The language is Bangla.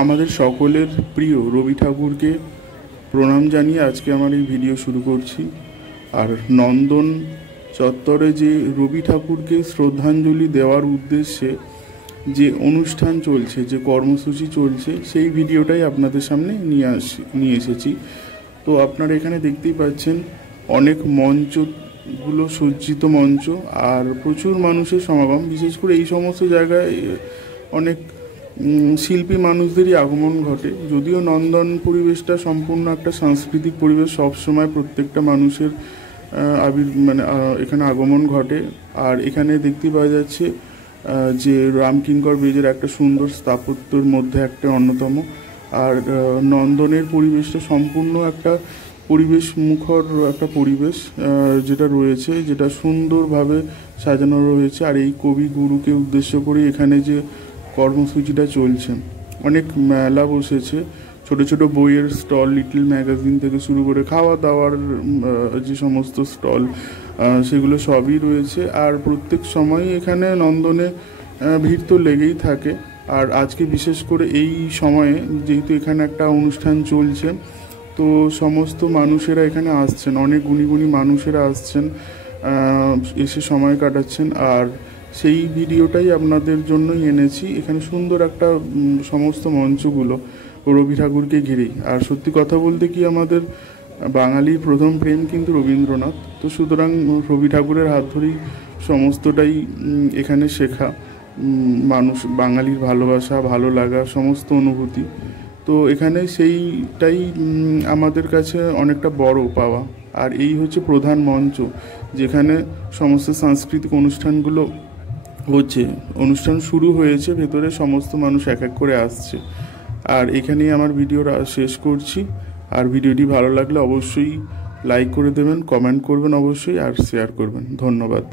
আমাদের সকলের প্রিয় রবি ঠাকুরকে প্রণাম জানিয়ে আজকে আমার এই ভিডিও শুরু করছি। আর নন্দন চত্বরে যে রবি ঠাকুরকে শ্রদ্ধাঞ্জলি দেওয়ার উদ্দেশ্যে যে অনুষ্ঠান চলছে, যে কর্মসূচি চলছে, সেই ভিডিওটাই আপনাদের সামনে নিয়ে এসেছি। তো আপনারা এখানে দেখতেই পাচ্ছেন অনেক মঞ্চগুলো, সজ্জিত মঞ্চ, আর প্রচুর মানুষের সমাগম। বিশেষ করে এই সমস্ত জায়গায় অনেক শিল্পী মানুষদেরই আগমন ঘটে। যদিও নন্দন পরিবেশটা সম্পূর্ণ একটা সাংস্কৃতিক পরিবেশ, সবসময় প্রত্যেকটা মানুষের এখানে আগমন ঘটে। আর এখানে দেখতে পাওয়া যাচ্ছে যে রামকিঙ্কর ব্রিজের একটা সুন্দর স্থাপত্যের মধ্যে একটা অন্যতম। আর নন্দনের পরিবেশটা সম্পূর্ণ একটা পরিবেশ মুখর একটা পরিবেশ যেটা রয়েছে, যেটা সুন্দরভাবে সাজানো রয়েছে। আর এই কবিগুরুকে উদ্দেশ্য করে এখানে যে কর্মসূচিটা চলছে, অনেক মেলা বসেছে, ছোট ছোট বইয়ের স্টল, লিটল ম্যাগাজিন থেকে শুরু করে খাওয়া দাওয়ার যে সমস্ত স্টল, সেগুলো সবই রয়েছে। আর প্রত্যেক সময় এখানে নন্দনে ভিড় তো লেগেই থাকে। আর আজকে বিশেষ করে এই সময়ে যেহেতু এখানে একটা অনুষ্ঠান চলছে, তো সমস্ত মানুষেরা এখানে আসছেন, অনেক গুণী গুণী মানুষেরা আসছেন, এসে সময় কাটাচ্ছেন। আর সেই ভিডিওটাই আপনাদের জন্যই এনেছি। এখানে সুন্দর একটা সমস্ত মঞ্চগুলো রবি ঠাকুরকে ঘিরেই। আর সত্যি কথা বলতে কি, আমাদের বাঙালির প্রথম প্রেম কিন্তু রবীন্দ্রনাথ। তো সুতরাং রবি ঠাকুরের হাত ধরেই সমস্তটাই এখানে শেখা, মানুষ বাঙালির ভালোবাসা, ভালো লাগা, সমস্ত অনুভূতি। তো এখানে সেইটাই আমাদের কাছে অনেকটা বড় পাওয়া। আর এই হচ্ছে প্রধান মঞ্চ, যেখানে সমস্ত সাংস্কৃতিক অনুষ্ঠানগুলো হচ্ছে। অনুষ্ঠান শুরু হয়েছে, ভেতরে সমস্ত মানুষ এক এক করে আসছে। আর এখানেই আমার ভিডিওটা শেষ করছি। আর ভিডিওটি ভালো লাগলে অবশ্যই লাইক করে দেবেন, কমেন্ট করবেন অবশ্যই, আর শেয়ার করবেন। ধন্যবাদ।